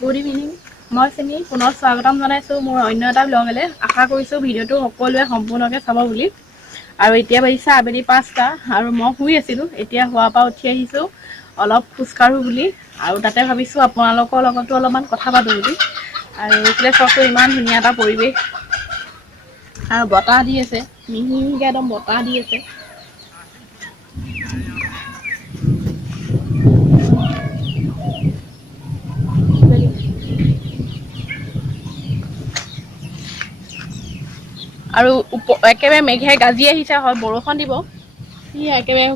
Good evening মই চিনি পুনৰ স্বাগতম জনাইছোঁ মোৰ অন্য এটা ব্লগলৈ আশা কৰিছোঁ ভিডিঅ'টো সকলোৱে সম্পূৰ্ণকৈ চাব বুলি আৰু এতিয়া বাজিছে আবেলি 5টা আৰু মই শুই আছিলোঁ এতিয়া শুৱাৰ পৰা উঠি আহিছোঁ অলপ খোজকাঢ়োঁ বুলি আৰু তাতে ভাবিছোঁ আপোনালোকৰ লগতো অলপমান কথা পাতোঁ বুলি আৰু এইফালে চাওকচোন ইমান ধুনীয়া এটা পৰিৱেশ আৰু বতাহ দি আছে মিহিকৈ একদম বতাহ দি আছে আৰু একেবাৰে মেঘে গাজি আহিছে হয় বৰষুণ দিব সি একেবাৰে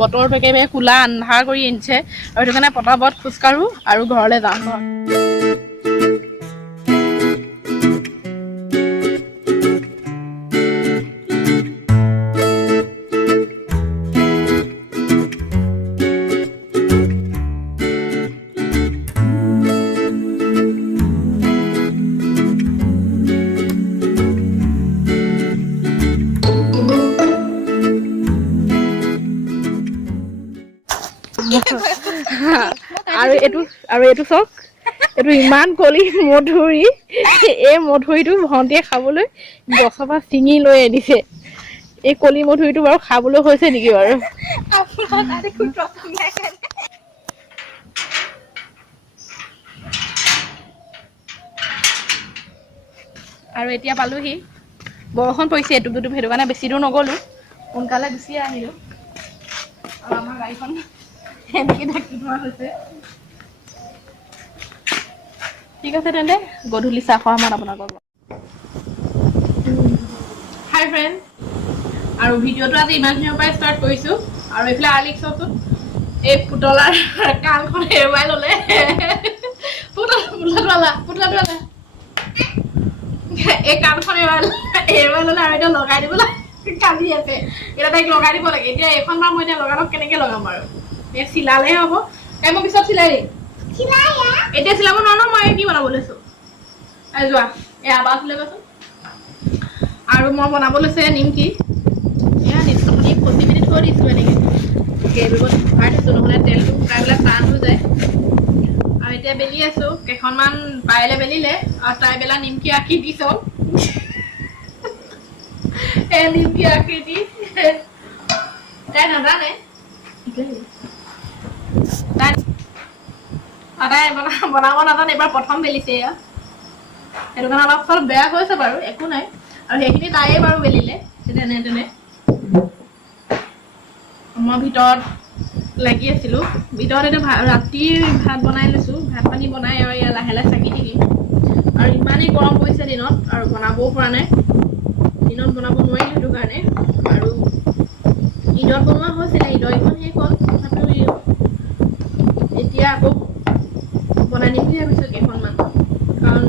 বতৰটো একেবাৰে কোলা আন্ধাৰ কৰি আনিছে আৰু সেইটো কাৰণে পটাপট খোজকাঢ়োঁ আৰু ঘৰলৈ যাওঁ আৰু এইটো চাওক এইটো ইমান কলি মধুৰি এই মধুৰিটো ভণ্টিয়ে খাবলৈ গছৰ পৰা ছিঙি লৈ আনিছে এই কলি মধুৰিটো বাৰু খাবলৈ হৈছে নেকি বাৰু আৰু এতিয়া পালোহি বৰষুণ পৰিছে এটুপ দুটুপ সেইটো কাৰণে বেছি দূৰ নগ'লোঁ সোনকালে গুচি আহিলোঁ আৰু আমাৰ গাড়ীখন এনেকৈ ঢাকি থোৱা হৈছে ঠিক আছে তেন্তে গধূলি চাহ খোৱা সময়ত আপোনালোকৰ হাই ফ্ৰেণ্ড আৰু ভিডিঅ'টো আজি ইমানখিনিৰ পৰাই ষ্টাৰ্ট কৰিছোঁ আৰু এইফালে আলিক চাওকচোন এই পুতলাৰ কাণখন এৰুৱাই ল'লে পুতলাটো এই কাণখন এৰুৱাই ল'লে আৰু এতিয়া লগাই দিবলৈ কান্দি আছে এতিয়া তাইক লগাই দিব লাগে এতিয়া এইখন বাৰু মই এতিয়া লগালক কেনেকৈ লগাম আৰু এই চিলালেহে হ'ব তাই মই পিছত চিলাই দিম এতিয়া চিলাব নোৱাৰো মই কি বনাব লৈছোঁ যোৱা এই আবাজ লৈ গৈছোঁ আৰু মই বনাব লৈছোঁ নিমকি এয়া নিমকি 20 মিনিট থৈ দিছোঁ এনেকৈ কেইবিধত ভৰাই থৈছোঁ নহ'লে তেলটো শুকাই পেলাই টান হৈ যায় আৰু এতিয়া বেলি আছোঁ কেইখনমান পাইলে বেলিলে আৰু তাই বেলা নিমকি আঁকি দিছোঁ এই নিমকি আঁকি দি তাই নাজানে তাই বনাব নাজানে এবাৰ প্ৰথম বেলিছে এয়া সেইটো কাৰণে অলপ চলপ বেয়া হৈছে বাৰু একো নাই আৰু সেইখিনি তাইয়ে বাৰু বেলিলে তেনে মই ভিতৰত লাগি আছিলোঁ ভিতৰত এতিয়া ৰাতিৰ ভাত বনাই লৈছোঁ ভাত পানী বনাই আৰু এয়া লাহে লাহে চাকি থাকিম আৰু ইমানেই গৰম পৰিছে দিনত আৰু বনাবও পৰা নাই দিনত বনাব নোৱাৰিলোঁ সেইটো কাৰণে আৰু ঈদত বনোৱা হৈছিলে ঈদৰ এইখন শেষ হ'ল তথাপিও এতিয়া আকৌ বনাই দিম বুলি ভাবিছোঁ কেইখনমান কাৰণ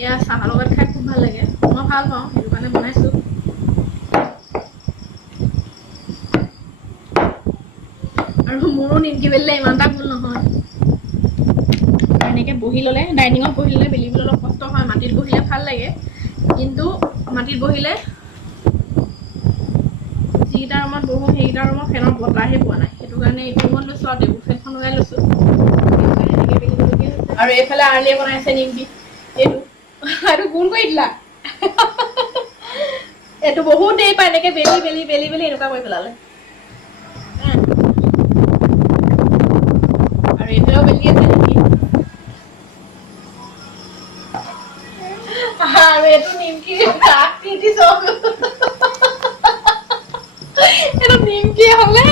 এয়া চাহৰ লগত খাই খুব ভাল লাগে মই ভাল পাওঁ সেইটো কাৰণে বনাইছোঁ আৰু মোৰো নিমকি বেলিলে ইমান এটা ভুল নহয় এনেকৈ বহি ল'লে ডাইনিঙত বহি ল'লে বেলিবলৈ অলপ কষ্ট হয় মাটিত বহিলে ভাল লাগে কিন্তু মাটিত বহিলে যিকেইটা ৰুমত বহোঁ সেইকেইটা ৰুমত ফেনৰ বতাহে পোৱা নাই সেইটো কাৰণে এইটো ৰুমত লৈছোঁ আৰু টেবুল ফেনখন লগাই লৈছোঁ এনেকৈ বেলিবলগীয়া হৈছে আৰু এইফালে আৰ্লিয়ে বনাইছে নিমকি এইটো গোল কৰি দিলা এইটো বহুত দেৰি পায় এনেকৈ বেলি বেলি বেলি বেলি এনেকুৱা কৰি পেলালে আৰু এইফালেও বেলি আছে নেকি আৰু এইটো নিমকি এইটো নিমকি হ'লে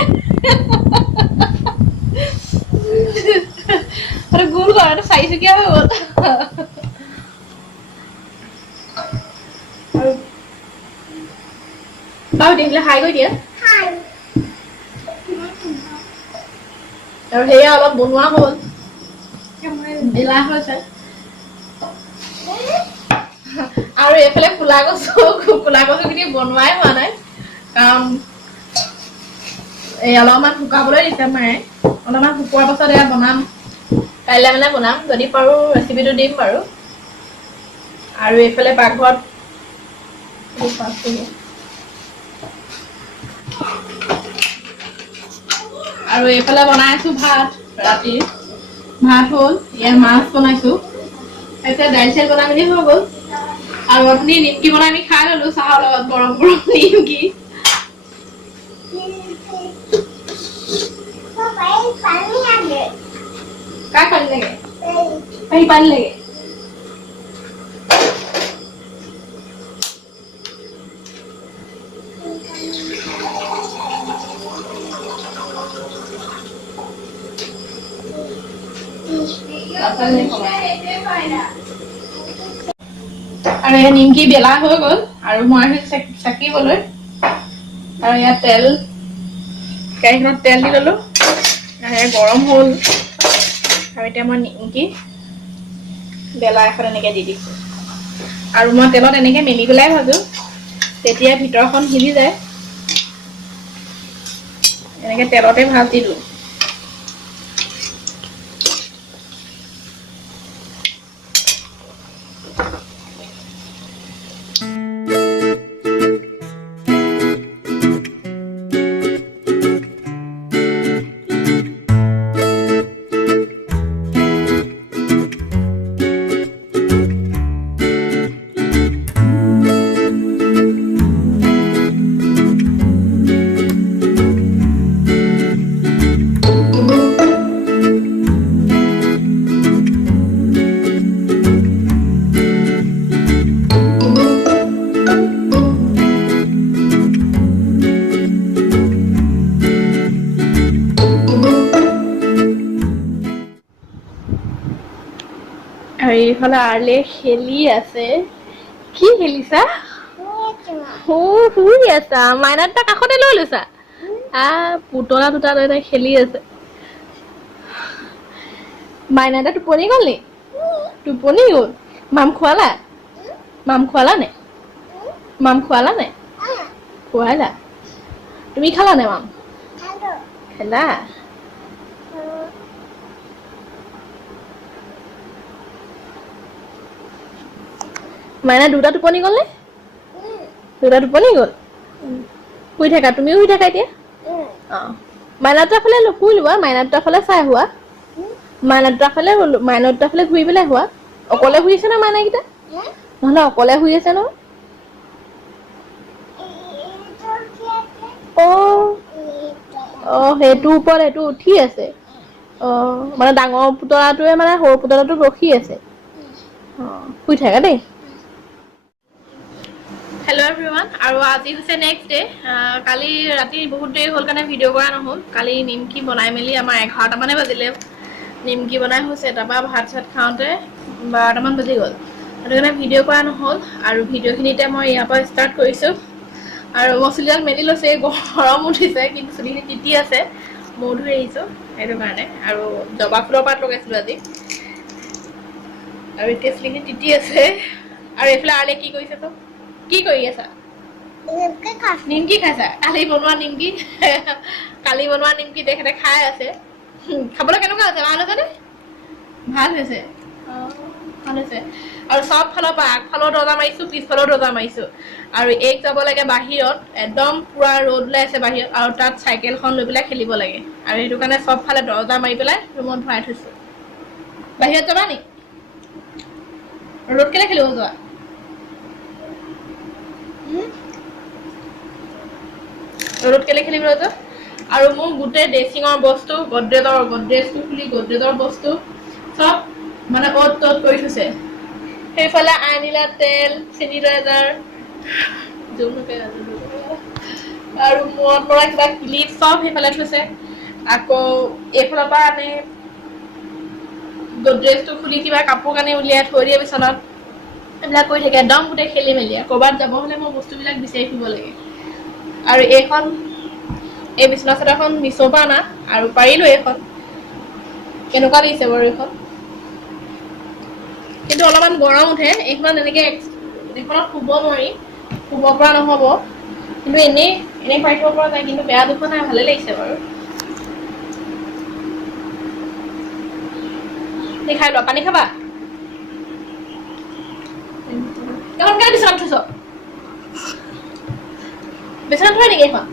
এইটো গোল কৰ এইটো 4 চকীয়া হৈ গ'ল বাৰু দেখিলে হাই কৰি দিয়া আৰু সেয়া অলপ বনোৱা হ'ল এলাহ হৈছে আৰু এইফালে কোলা কচুখিনি বনোৱাই হোৱা নাই কাৰণ এই অলপমান শুকাবলৈ দিছে মায়ে অলপমান শুকোৱাৰ পাছত এয়া বনাম কাইলৈ মানে বনাম যদি পাৰোঁ ৰেচিপিটো দিম বাৰু আৰু এইফালে পাকঘৰত আৰু এইফালে বনাই আছোঁ ভাত ৰাতিৰ ভাত হ'ল ইয়াৰ মাছ বনাইছোঁ তাৰপিছত দাইল চাইল বনাই মেলি হৈ গ'ল আৰু আপুনি নিমকি বনাই আমি খাই ল'লোঁ চাহৰ লগত গৰম গৰম নিমকি কাক পানী লাগে পানী লাগে আৰু এই নিমকি বেলা হৈ গ'ল আৰু মই চাকিবলৈ আৰু ইয়াত তেল কেৰাহীখনত তেল দি ল'লোঁ গৰম হ'ল আৰু এতিয়া মই নিমকি বেলা এখন এনেকৈ দি দিছোঁ আৰু মই তেলত এনেকৈ মেলি পেলাই ভাজোঁ তেতিয়া ভিতৰখন সিজি যায় এনেকৈ তেলতে ভাজ দিলোঁ আৰু এইফালে আৰ্লে খেলি আছে কি খেলিছা শুই আছা মাইনাত তাৰ কাষতে লৈ লৈছা পুতলা দুটা লৈ তাই খেলি আছে মাইনাটা টোপনি গ'ল নি টোপনি গ'ল মাম খোৱালা নে খোৱালা তুমি খালা নে মাম খেলা মাইনা দুটা টোপনি গ'ল নে দুটা টোপনি গ'ল শুই থাকা তুমিও শুই থাকা এতিয়া মাইনা দুটাৰ ফালে শুই লোৱা মাইনা দুটাৰ ফালে চাই হোৱা মাইনা দুটাৰ ফালে ঘূৰি পেলাই হোৱা অকলে শুই আছে ন মাইনাকেইটা নহ'লে অকলে শুই আছে ন সেইটোৰ ওপৰত এইটো উঠি আছে মানে ডাঙৰ পুতলাটোৱে মানে সৰু পুতলাটোক ৰখি আছে শুই থাকা দেই হেল্ল' এভৰিৱান আৰু আজি হৈছে নেক্সট ডে কালি ৰাতি বহুত দেৰি হ'ল কাৰণে ভিডিঅ' কৰা নহ'ল কালি নিমকি বনাই মেলি আমাৰ 11টামানে বাজিলে নিমকি বনাই হৈছে তাৰপৰা ভাত চাত খাওঁতে 12টামান বাজি গ'ল সেইটো কাৰণে ভিডিঅ' কৰা নহ'ল আৰু ভিডিঅ'খিনিতে মই ইয়াৰ পৰা ষ্টাৰ্ট কৰিছোঁ আৰু মই চুলিডাল মেলি লৈছে গৰম উঠিছে কিন্তু চুলিখিনি তিতি আছে মূৰ ধুই আহিছোঁ সেইটো কাৰণে আৰু জবা ফুলৰ পাত লগাইছিলোঁ আজি আৰু এতিয়া চুলিখিনি তিতি আছে আৰু এইফালে আৰ্লে কি কৰিছে তো কি কৰি আছা নিমকি খাইছা কালি বনোৱা নিমকি তেখেতে খাই আছে খাবলৈ কেনেকুৱা আছে ভাল হৈছে নে ভাল হৈছে আৰু চব ফালৰ পৰা আগফালৰ দৰ্জা মাৰিছোঁ পিছফালৰ দৰ্জা মাৰিছোঁ আৰু এক যাব লাগে বাহিৰত একদম পুৰা ৰ'দ ওলাইছে বাহিৰত আৰু তাত চাইকেলখন লৈ পেলাই খেলিব লাগে আৰু সেইটো কাৰণে চব ফালে দৰ্জা মাৰি পেলাই ৰুমত ভৰাই থৈছোঁ বাহিৰত যাবা নি ৰ'দ কেলে খেলিব যোৱা ৰ'দত কেলে খেলিবলৈ যোৱা আৰু মোৰ গোটেই ড্ৰেছিঙৰ বস্তু গডৰেজটো খুলি গডৰেজৰ বস্তু চব মানে অ'ত ত'ত কৰি থৈছে সেইফালে আনিলা তেল চেনিটাইজাৰ আৰু মূৰত পৰা কিবা ক্লিপ চব সেইফালে থৈছে আকৌ এইফালৰ পৰা আনি গডৰেজটো খুলি কিবা কাপোৰ কানি উলিয়াই থৈ দিয়ে বিচনাত এইবিলাক কৰি থাকে একদম গোটেই খেলি মেলি ক'ৰবাত যাব হ'লে মই বস্তুবিলাক বিচাৰি ফুৰিব লাগে আৰু এই বিচনা চাদৰখন মিছ'ৰ পৰা অনা আৰু পাৰিলোঁ এইখন কেনেকুৱা লাগিছে বাৰু এইখন কিন্তু অলপমান গৰম উঠে এইখনত এনেকৈ এইখনত শুব নোৱাৰি শুব পৰা নহ'ব কিন্তু এনেই পাৰি থ'ব পৰা যায় কিন্তু বেয়া দুখ নাই ভালে লাগিছে বাৰু খাই লোৱা পানী খাবা এখন কেলে বিচনাত থৈছ বিচনাত থোৱা নেকি এখন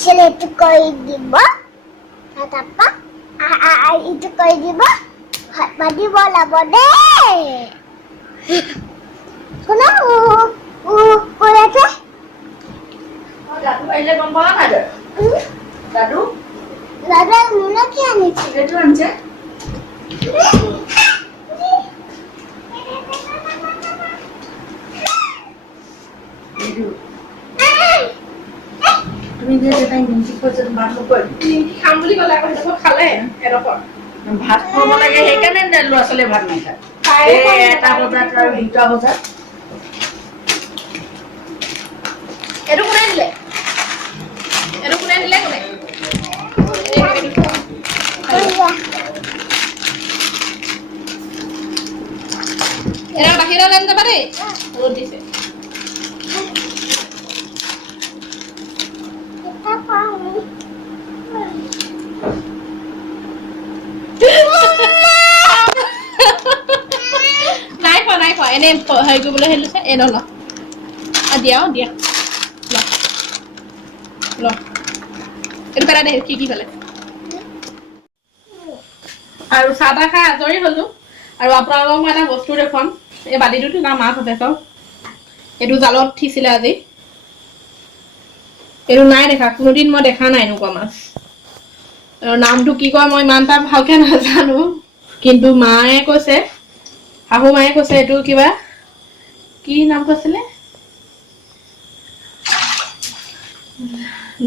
Select koi diba. Tatapa. Itu koi diba. Badi bola bode. Kuna boleh tuh. Dadu aja gombalan ada. Dadu? Dadu mana kian itu? Itu aja. Itu. তুমি যে এটা নিমকি খোঁজে ভাত নকয় নিমকি খাম বুলি ক'লে আকৌ সেইটো খালে এডোখৰ ভাত খাব লাগে সেইকাৰণে ল'ৰা ছোৱালীয়ে ভাত নাখায় এটা বজাত আৰু 2টা বজাত এইটো কোনে দিলে কোনে এৰা বাহিৰলৈ আনি যাবা দেই ৰ'দ দিছে Kita kami. নাই খোৱা এনে হেৰি কৰিবলৈ হেৰিছে এই ল দিয়া ল এইটো পেলাই দে কি পেলাই আৰু চাহ তাহ খাই আজৰি হ'লো আৰু আপোনালোকক মই এটা বস্তু দেখুৱাম এই বাতিটোত না মাছ আছে চাওক এইটো জালত উঠিছিলে আজি এইটো নাই দেখা কোনোদিন মই দেখা নাই এনেকুৱা মাছ আৰু নামটো কি কয় মই ইমান এটা ভালকে নাজানো কিন্তু মায়ে কৈছে শাহু মায়ে কৈছে এইটো কিবা কি নাম কৈছিলে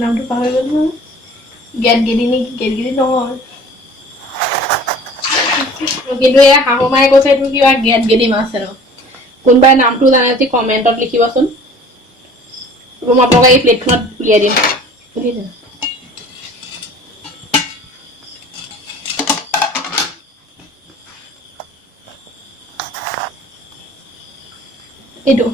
নামটো পাহৰি গ'লো গেটগিৰি নহয় কিন্তু এয়া শাহু মায়ে কৈছে এইটো কিবা গেটগিৰি মাছ আৰু কোনোবাই নামটো জানে যদি কমেণ্টত লিখিবচোন মই আপোনালোকক এই প্লেটখনত উলিয়াই দিম বুজিছে এইটো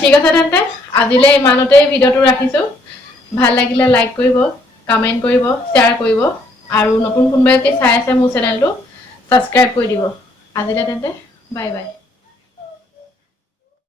ঠিক আছে তেন্তে আজিলৈ ইমানতে ভিডিঅ'টো ৰাখিছোঁ ভাল লাগিলে লাইক কৰিব কমেণ্ট কৰিব শ্বেয়াৰ কৰিব আৰু নতুন কোনোবাই যদি চাই আছে মোৰ চেনেলটো ছাবস্ক্ৰাইব কৰি দিব আজিলৈ তেন্তে বাই বাই